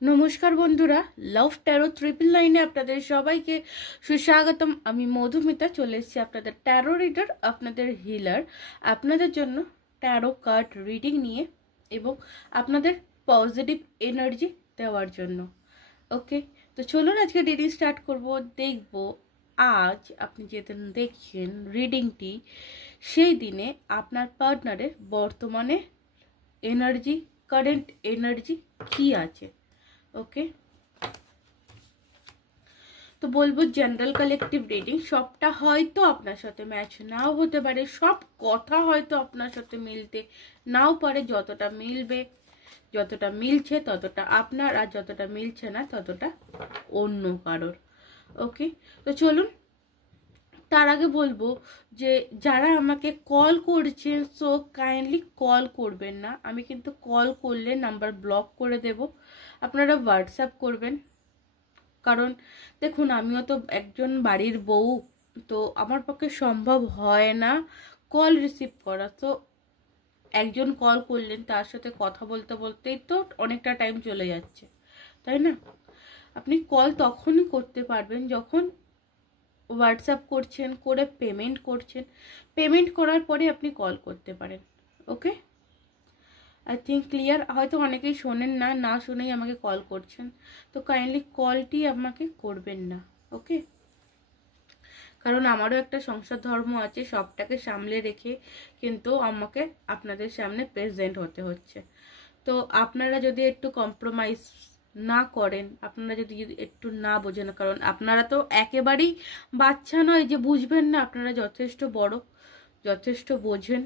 নমস্কার বন্ধুরা, লাভ taro triple লাইনে আপনাদের সবাইকে সুস্বাগতম। আমি মধুমিতা চলে এসেছি আপনাদের ট্যারো রিডার, আপনাদের হিলার, আপনাদের জন্য ট্যারো কার্ড রিডিং নিয়ে এবং আপনাদের পজিটিভ এনার্জি দেওয়ার জন্য। ওকে, তো চলুন আজকে রিডিং স্টার্ট করব। দেখব আজ আপনি যেদিন দেখছেন রিডিংটি, সেই দিনে আপনার পার্টনারের বর্তমানে এনার্জি, কারেন্ট এনার্জি কি আছে। ওকে, তো বলবো জেনারেল কালেকটিভ রিডিং। সবটা হয়তো আপনার সাথে ম্যাচ নাও হতে পারে, সব কথা হয়তো আপনার সাথে মিলতে নাও পারে। যতটা মিলবে, যতটা মিলছে ততটা আপনার, আর যতটা মিলছে না ততটা অন্য কারোর। ওকে, তো চলুন। তার আগে বলবো যে যারা আমাকে কল করছেন, সো কাইন্ডলি কল করবেন না। আমি কিন্তু কল করলে নাম্বার ব্লক করে দেব। আপনারা হোয়াটসঅ্যাপ করবেন, কারণ দেখুন আমিও তো একজন বাড়ির বউ, তো আমার পক্ষে সম্ভব হয় না কল রিসিভ করা। তো একজন কল করলেন, তার সাথে কথা বলতে বলতেই তো অনেকটা টাইম চলে যাচ্ছে, তাই না? আপনি কল তখনই করতে পারবেন যখন হোয়াটসঅ্যাপ করছেন, করে পেমেন্ট করছেন। পেমেন্ট করার পরে আপনি কল করতে পারেন। ওকে, আই থিঙ্ক ক্লিয়ার। হয়তো অনেকেই শোনেন না, না শুনেই আমাকে কল করছেন, তো কাইন্ডলি কলটি আমাকে করবেন না। ওকে, কারণ আমারও একটা সংসার ধর্ম আছে, সবটাকে সামলে রেখে কিন্তু আমাকে আপনাদের সামনে প্রেজেন্ট হতে হচ্ছে। তো আপনারা যদি একটু কম্প্রোমাইজ না করেন, আপনারা যদি একটু না বোঝেন, কারণ আপনারা তো একেবারেই বাচ্চা নয় যে বুঝবেন না। আপনারা যথেষ্ট বড়, যথেষ্ট বোঝেন।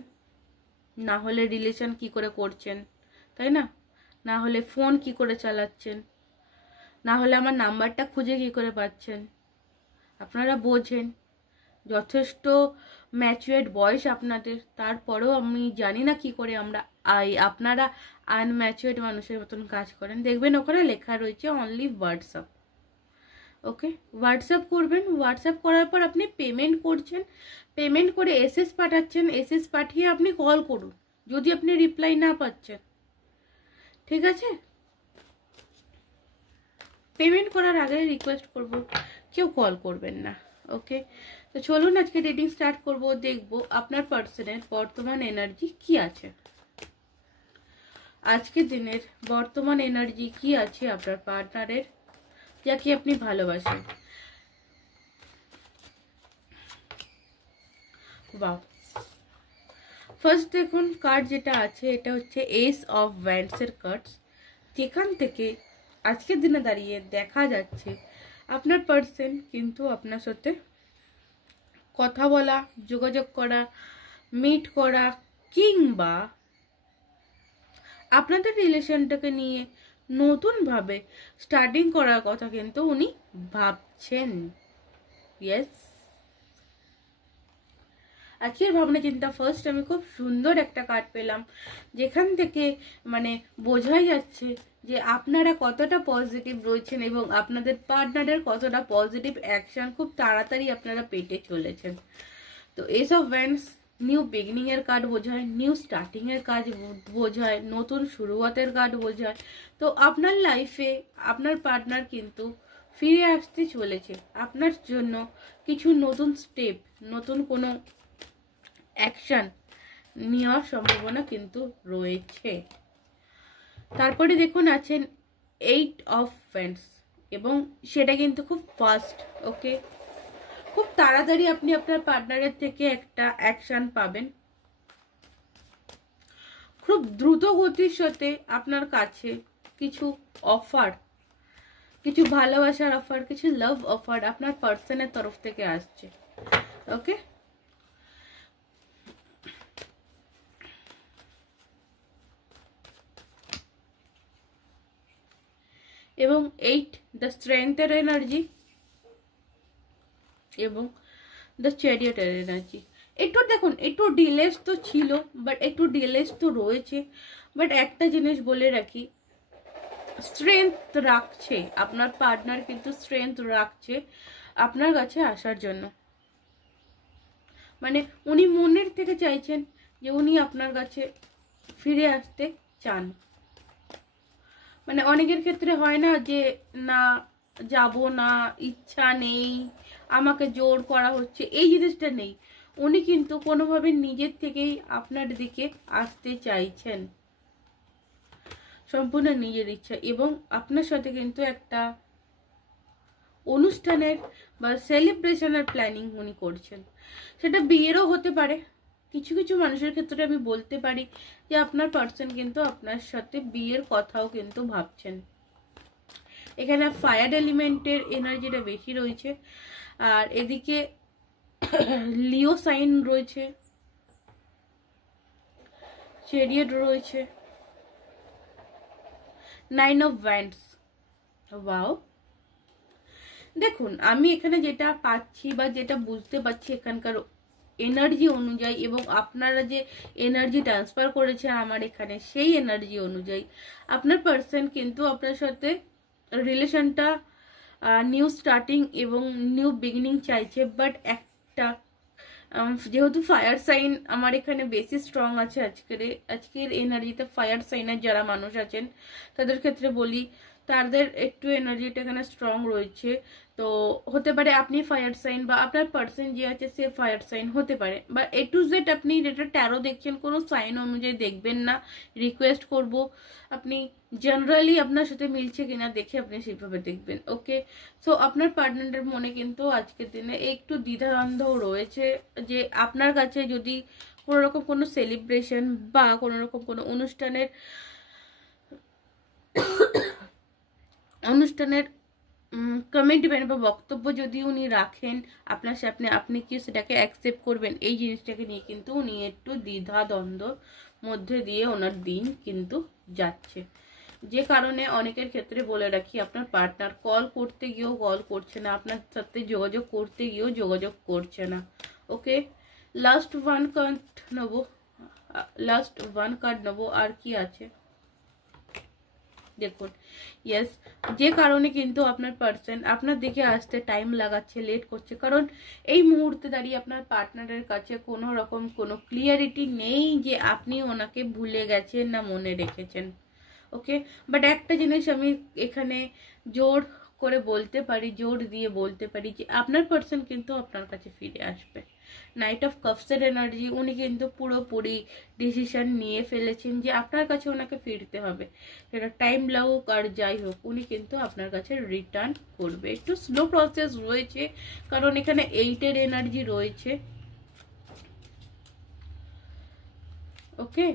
না হলে রিলেশন কি করে করছেন, তাই না? না হলে ফোন কি করে চালাচ্ছেন, না হলে আমার নাম্বারটা খুঁজে কি করে পাচ্ছেন। আপনারা বোঝেন, যথেষ্ট ম্যাচুয়ার্ড বয়স আপনাদের। তারপরেও আমি জানি না কি করে আপনারা আনম্যাচুয়ার্ড মানুষের মতন কাজ করেন। দেখবেন ওখানে লেখা রয়েছে অনলি হোয়াটসঅ্যাপ। ওকে, হোয়াটসঅ্যাপ করবেন। হোয়াটসঅ্যাপ করার পর আপনি পেমেন্ট করছেন, পেমেন্ট করে এসএস পাঠাচ্ছেন, এসএস পাঠিয়ে আপনি কল করুন যদি আপনি রিপ্লাই না পাচ্ছেন। ঠিক আছে, পেমেন্ট করার আগে রিকোয়েস্ট করব কেউ কল করবেন না। ওকে, তো চলুন আজকে রিডিং স্টার্ট করব। দেখব আপনার পার্সনের বর্তমান এনার্জি কি আছে। আজকের দিনের বর্তমান এনার্জি কি আছে আপনার পার্টনারের, যাকে আপনি ভালোবাসেন। বাহ, ফার্স্ট দেখুন কার্ড যেটা আছে, এটা হচ্ছে এস অফ ওয়ান্ডসের কার্ড, যেখান থেকে আজকের দিনে দাঁড়িয়ে দেখা যাচ্ছে আপনার পার্সন কিন্তু আপনার সাথে কথা বলা, যোগাযোগ করা, মিট করা, কিংবা আপনাদের রিলেশনটাকে নিয়ে নতুনভাবে স্টার্টিং করার কথা কিন্তু উনি ভাবছেন। ইয়েস, আজকের ভাবনা চিন্তা ফার্স্ট আমি খুব সুন্দর একটা কার্ড পেলাম, যেখান থেকে মানে বোঝাই যাচ্ছে যে আপনারা কতটা পজিটিভ রয়েছেন এবং আপনাদের পার্টনারের কতটা পজিটিভ অ্যাকশন খুব তাড়াতাড়ি আপনারা পেতে চলেছেন। তো S of wands new beginning এর কার্ড বোঝায়, নিউ স্টার্টিং এর কাজ বোঝায়, নতুন শুরুয়াতের কার্ড বোঝায়। তো আপনার লাইফে আপনার পার্টনার কিন্তু ফিরে আসতে চলেছে আপনার জন্য কিছু নতুন স্টেপ, নতুন কোনো অ্যাকশন নেওয়ার সম্ভাবনা কিন্তু রয়েছে। তারপরে দেখুন আছেন 8 অফ ওয়ান্ডস, এবং সেটা কিন্তু খুব ফাস্ট। ওকে, খুব তাড়াতাড়ি আপনি আপনার পার্টনারের থেকে একটা অ্যাকশন পাবেন। খুব দ্রুত গতির সাথে আপনার কাছে কিছু অফার, কিছু ভালোবাসার অফার, কিছু লাভ অফার আপনার পার্সনের তরফ থেকে আসছে। ওকে, এবং 8 দ্য স্ট্রেংথের এনার্জি এবং দ্য চ্যারিয়টের এনার্জি। একটু দেখুন, একটু ডিলেস তো ছিল, বাট একটু ডিলেস তো রয়েছে। বাট একটা জিনিস বলে রাখি, স্ট্রেংথ রাখছে আপনার পার্টনার, কিন্তু স্ট্রেংথ রাখছে আপনার কাছে আসার জন্য। মানে উনি মনের থেকে চাইছেন যে উনি আপনার কাছে ফিরে আসতে চান। মানে অনেকের ক্ষেত্রে হয় না যে না যাব না, ইচ্ছা নেই, আমাকে জোর করা হচ্ছে, এই জিনিসটা নেই। উনি কিন্তু কোনোভাবে নিজের থেকেই আপনার দিকে আসতে চাইছেন, সম্পূর্ণ নিজের ইচ্ছা। এবং আপনার সাথে কিন্তু একটা অনুষ্ঠানের বা সেলিব্রেশনের প্ল্যানিং উনি করছেন। সেটা বিয়েরও হতে পারে। কিছু কিছু মানুষের ক্ষেত্রে আমি বলতে পারি যে আপনার পার্সন কিন্তু আপনার সাথে বিয়ের কথাও কিন্তু ভাবছেন। এখানে ফায়ার এলিমেন্টের এনার্জিটা বেশি রয়েছে, আর এদিকে লিও সাইন রয়েছে, চ্যারিয়ট রয়েছে, 9 অফ ওয়ান্ডস। ওয়াও, দেখুন আমি এখানে যেটা পাচ্ছি বা যেটা বুঝতে পারছি এখানকার এনার্জি অনুযায়ী, এবং আপনারা যে এনার্জি ট্রান্সফার করেছেন আমার এখানে সেই এনার্জি অনুযায়ী, আপনার পার্সন কিন্তু আপনার সাথে রিলেশনটা নিউ স্টার্টিং এবং নিউ বিগিনিং চাইছে। বাট একটা যেহেতু ফায়ার সাইন আমার এখানে বেশি স্ট্রং আছে আজকের এনার্জিতে, ফায়ার সাইনের যারা মানুষ আছেন তাদের ক্ষেত্রে বলি, তাদের একটু এনার্জিটা এখানে স্ট্রং রয়েছে। তো হতে পারে আপনি ফায়ার সাইন বা আপনার পার্সন যে আছে সে ফায়ার সাইন হতে পারে, বা A to Z আপনি যেটা ট্যারো দেখছেন কোনো সাইন অনুযায়ী দেখবেন না। রিকোয়েস্ট করব আপনি জেনারেলি আপনার সাথে মিলছে কিনা দেখে আপনি সেভাবে দেখবেন। ওকে, সো আপনার পার্টনারের মনে কিন্তু আজকের দিনে একটু দ্বিধাদ্বন্দ্ব রয়েছে যে আপনার কাছে যদি কোনো রকম কোনো সেলিব্রেশন বা কোনো রকম কোনো অনুষ্ঠানের কমিটমেন্ট বা বক্তব্য যদি উনি রাখেন আপনার সামনে, আপনি কি সেটাকে অ্যাকসেপ্ট করবেন, এই জিনিসটাকে নিয়ে কিন্তু উনি একটু দ্বিধাদ্বন্দ্বর মধ্যে দিয়ে ওনার দিন কিন্তু যাচ্ছে। যে কারণে অনেকের ক্ষেত্রে বলে রাখি, আপনার পার্টনার কল করতে গিয়েও কল করছে না, আপনার সাথে যোগাযোগ করতে গিয়েও যোগাযোগ করছে না। ওকে, লাস্ট ওয়ান কার্ড নেবো আর কি আছে দেখুন। ইয়েস, যে কারণে কিন্তু আপনার পার্সন আপনার দিকে আসতে টাইম লাগাচ্ছে, লেট করছে, কারণ এই মুহূর্তে দাঁড়িয়ে আপনার পার্টনারের কাছে কোনো রকম কোনো ক্লিয়ারিটি নেই যে আপনি ওনাকে ভুলে গেছেন না মনে রেখেছেন। ওকে, বাট একটা জিনিস আমি এখানে জোর করে বলতে পারি, জোর দিয়ে বলতে পারি যে আপনার পার্সন কিন্তু আপনার কাছে ফিরে আসবে। নাইট অফ কাপসের এনার্জি, উনি কিন্তু পুরোপুরি ডিসিশন নিয়ে ফেলেছেন যে আপনার কাছে ওনাকে ফিরতে হবে, সেটা টাইম লাগুক আর যাই হোক উনি কিন্তু আপনার কাছে রিটার্ন করবে। একটু স্লো প্রসেস রয়েছে কারণ এখানে 8-এর এনার্জি রয়েছে। ওকে,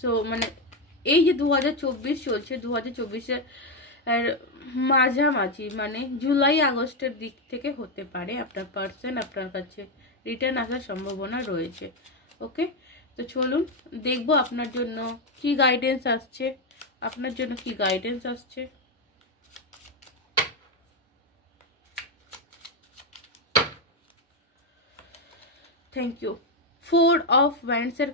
সো মানে এই যে 2024 চলছে, 2024-এর মাঝামাঝি মানে জুলাই আগস্টের দিক থেকে হতে পারে আপনার পার্সন আপনার কাছে রিটার্ন আসার সম্ভাবনা রয়েছে। ওকে, তো চলুন দেখবো আপনার জন্য কি গাইডেন্স আসছে, আপনার জন্য কি গাইডেন্স আসছে। Thank you. 4 অফ ওয়ান্ডসের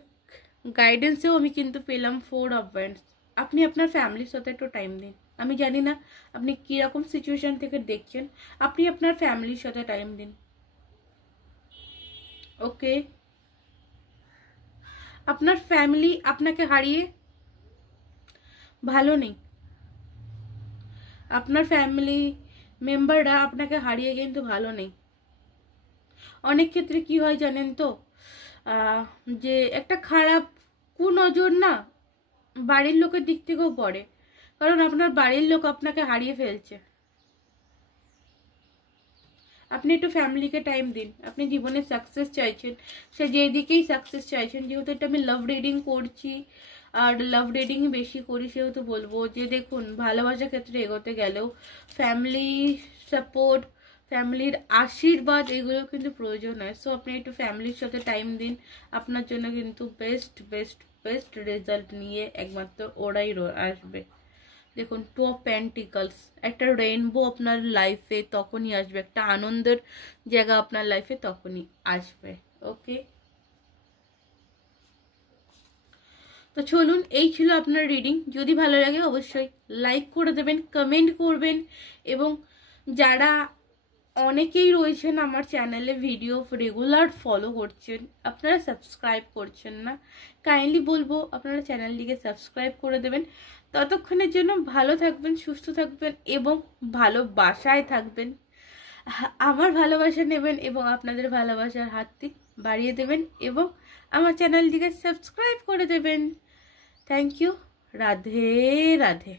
গাইডেন্সেও আমি কিন্তু পেলাম 4 অফ ওয়ান্ডস। আপনি আপনার ফ্যামিলির সাথে একটু টাইম দিন। আমি জানি না আপনি কীরকম সিচুয়েশন থেকে দেখছেন, আপনি আপনার ফ্যামিলির সাথে টাইম দিন। ওকে, আপনার ফ্যামিলি আপনাকে হারিয়ে ভালো নেই, আপনার ফ্যামিলি মেম্বাররা আপনাকে হারিয়ে কিন্তু ভালো নেই। অনেক ক্ষেত্রে কি হয় জানেন তো, যে একটা খারাপ কুনজর না বাড়ির লোকের দিক থেকেও পড়ে, কারণ আপনার বাড়ির লোক আপনাকে হারিয়ে ফেলছে। আপনি একটু ফ্যামিলিকে টাইম দিন। আপনি জীবনে সাকসেস চাইছেন, সে যেদিকেই সাকসেস চাইছেন, যেহেতু এটা আমি লাভ রিডিং করছি আর লাভ রিডিং বেশি করি, সেহেতু বলবো যে দেখুন ভালোবাসার ক্ষেত্রে এগোতে গেলেও ফ্যামিলি সাপোর্ট, ফ্যামিলির আশীর্বাদ এগুলো কিন্তু প্রয়োজন হয়। সো আপনি একটু ফ্যামিলির সাথে টাইম দিন, আপনার জন্য কিন্তু বেস্ট বেস্ট বেস্ট রেজাল্ট নিয়ে একমাত্র ওরাই আসবে। দেখুন 2 অফ পেন্টিকলস, একটা রেইনবো আপনার লাইফে তখনই আসবে, একটা আনন্দের জায়গা আপনার লাইফে তখনই আসবে। ওকে, তো চলুন এই ছিল আপনার রিডিং। যদি ভালো লাগে অবশ্যই লাইক করে দেবেন, কমেন্ট করবেন, এবং যারা অনেকেই রয়েছেন আমার চ্যানেলে ভিডিও রেগুলার ফলো করছেন, আপনারা সাবস্ক্রাইব করছেন না, কাইন্ডলি বলবো আপনারা চ্যানেলটিকে সাবস্ক্রাইব করে দেবেন, ততক্ষণের জন্য ভালো থাকবেন, সুস্থ থাকবেন এবং ভালোবাসায় থাকবেন। আমার ভালোবাসা নেবেন এবং আপনাদের ভালোবাসার হাতটি বাড়িয়ে দেবেন এবং আমার চ্যানেলটিকে সাবস্ক্রাইব করে দেবেন। Thank you. রাধে রাধে।